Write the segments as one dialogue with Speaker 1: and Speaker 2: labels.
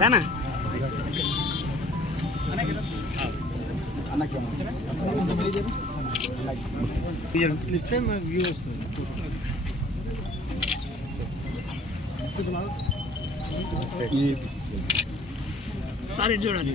Speaker 1: దానా?
Speaker 2: ఇస్తే మాకు వ్యూ వస్తుంది
Speaker 1: సారీ చూడండి.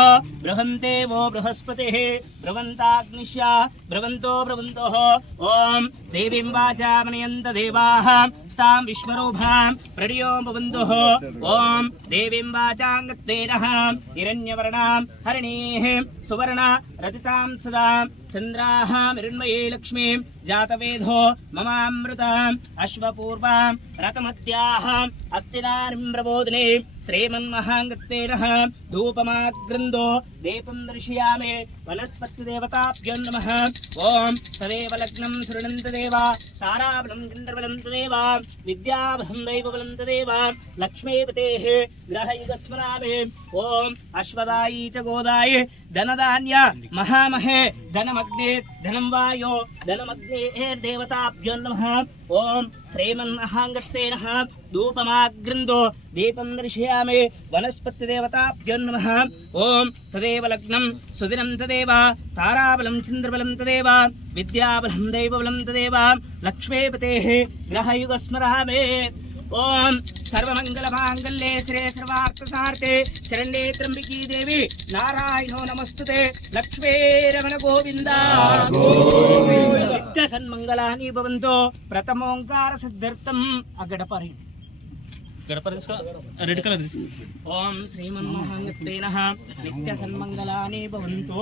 Speaker 1: बृहन्तेवो बृहस्पति ब्रवंताग्निश्या ब्रवंत ब्रवंत ओं देवी वाचा मनयंत स्तां विश्वरूभां प्रणयो भवन्तुः। ॐ सुवर्ण रतितां सदा चन्द्राः मृण्मये लक्ष्मीं जातवेधो ममामृताम् अश्वपूर्वां रतमत्याः अस्तिनारिं प्रबोधिने श्रीमन्महाङ्गत्तेनः धूपमाग्रन्थो दीपं दर्शयामि वनस्पतिदेवताभ्यो नमः। ॐ तदेव लग्नं शृणन्त देव ताराबलं चन्द्रबलं तदेव विद्याबलं दैवबलं तदेव लक्ष्मीपतेः ग्रहयुगस्मरामि। ॐ अश्वदायी च गोदायि धनधान्य మహామహే ధనమగ్నే ధనం వాయో ధనమగ్నేర్దేవతాభ్యో నమ. ఓం శ్రీమన్మహాంగస్తే నమ. ధూపమాగ్రందో దీపం దర్శయామి వనస్పతిదేవతాభ్యో నమ. ఓం తదేవ లగ్నం సుదినం తదేవ తారాబలం చంద్రబలం తదేవ విద్యాబలం దైవబలం తదేవ లక్ష్మీపతే గ్రహయుగస్మరామే. ఓం సర్వమంగళమాంగళ్యే శ్రేష సర్వార్థసార్థే శరణ్యే త్రంబికీ దేవి. నారాయణో నమస్తుతే. లక్ష్మీ రమణ గోవింద. నిత్య సన్మంగళాని భవంతో ప్రథమోంకార సిద్ధార్థం ఆ గడప గడప రెడ్ కలర్ ఓం శ్రీమన్మోహన్ నిత్య సన్మంగళాని భవంతో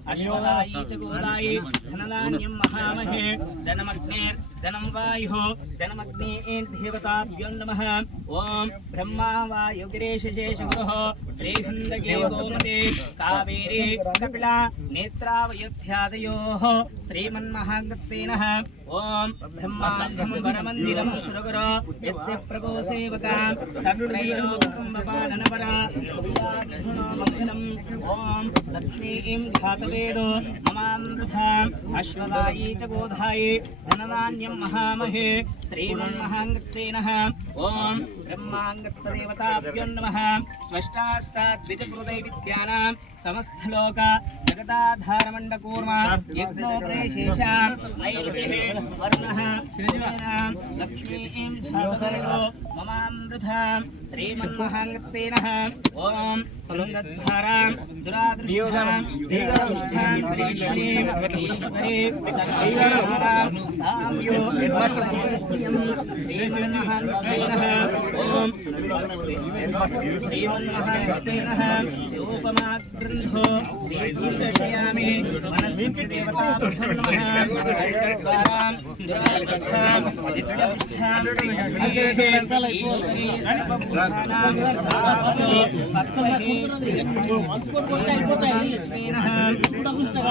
Speaker 1: ధనమగ్నేః ధనం వాయుః ధనమగ్నేః దేవతాభ్యో నమః ఓం లక్ష్మీం ఝాతవేదో ओम ब्रह्मा वा युगिरेशेषगुरुः गोमते, कावेरी, कपिला, नेत्रावयोध्यादयोः श्रीमन्महाङ्गत्वेनः ओम ब्रह्माण्डं वरमन्दिरं सुरगुरो, यस्य प्रभो सेवका लक्ष्मीं घातवेदो अश्वदायी च महामहे ब्रह्माङ्गत्वदेवताभ्यो नमः। स्वष्टास्ताद्विजकृतैविद्यानां समस्तलोक यज्ञोपदेशेषां नैर्भिः वर्णः श्रीनां लक्ष्मीं ममामृधां श्रीमन्महाङ्गत्वेनः फलोन्नतधारां दुरादृष्टां दीर्घदृष्टां श्रीविष्णीं ईश्वरीं सदैवधारां तां यो यद्वस्तुयं श्रीमन्महान्मतेनः ॐ श्रीमन्महान्मतेनः योपमाग्रन्थो देवीं दर्शयामि దీర్ఘపుష్టాం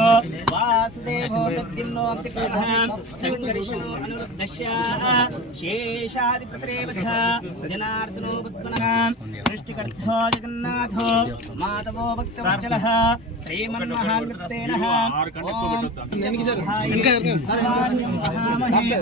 Speaker 1: తామ్యో నిర్మష్టం శ్రీమన్మహాంగత్తేనః ఓం శ్రీమన్మహాంగత్తేనః రూపమాగ్రంథో దీపం దర్శయామి మనస్వితి దేవతాభ్యో నమః దురాదృష్టాం నిత్యపుష్టాం ఈశ్వరీ సర్వభూతానాం తామ్యో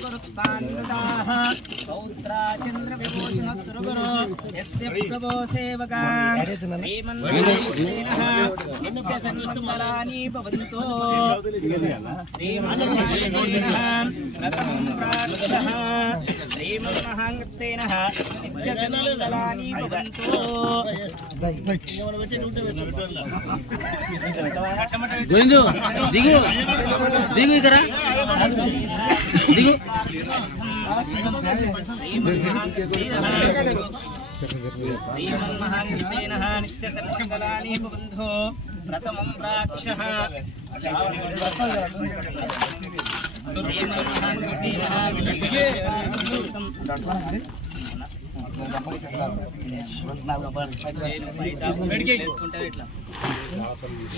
Speaker 1: శేషాదిపత్రేవ చ జనార్దనో పద్మనః సృష్టికర్తో జగన్నాథో మాధవో భక్తవత్సలः శ్రీమన్మహాకృతేన ఓం మహామహే ధనధాన్యం మహామహే ధనమగ్నిర్ధనం వాయు ధనమగ్నిదేవతాభ్యో నమః ఓం లక్ష్మీరస్య పరిగ్రహ కమలభో సోనోర్వరుత్తాన్వితాః పౌత్రా చంద్రవిభూషణ సురగురు యస్య ప్రభో సేవకా శ్రీమన్మహాదేనః నిత్య సంవత్సరాని భవంతో శ్రీమన్మహాదేనః రథం ప్రార్థః శ్రీమన్మహాంగత్తేనః నిత్య సంవత్సరాని భవంతో
Speaker 3: గోవిందు దిగు దిగు ఇక్కడ. దిగు
Speaker 1: శ్రీమన్మహాకృతేన నిత్య సర్వమంగళాని బంధో ప్రథమం ప్రాక్షః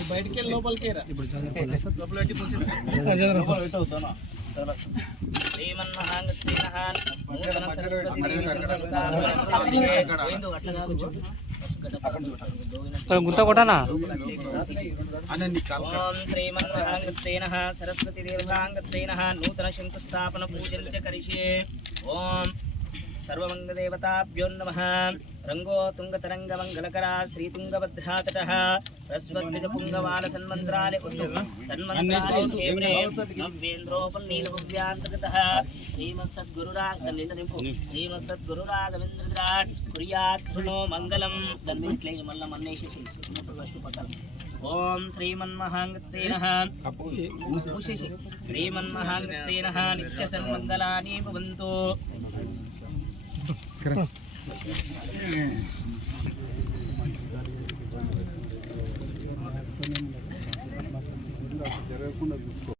Speaker 2: బయటికి లోపలికి ఇప్పుడు లోపల పెట్టి process.
Speaker 3: గుంత కొట్టనా
Speaker 1: ఓం శ్రీమన్మహాంగత్రేణ సరస్వతి దేవతాంగత్రేణ నూతన శంకుస్థాపన పూజలు చ కరిష్యే. ఓం సర్వమంగదేవతాభ్యో నమ. రంగో తుంగతరంగమంగళకరా శ్రీతుంగభద్రాతట. ప్రస్వద్విజ పుంగవాల సన్మంత్రాలే సన్మంత్రాలే కేవ్రే నవ్యేంద్రోపన్నీలభవ్యాంతగత శ్రీమత్సద్గురురా నిండ నింపు మంగళం. దాన్ని మళ్ళీ మన్నేసేసి పశుపతాలు ఓం శ్రీమన్మహాంగత్తేన శ్రీమన్మహాంగత్తేన నిత్య సన్మంగళాని భవంతు. జరగకుండా చూసుకో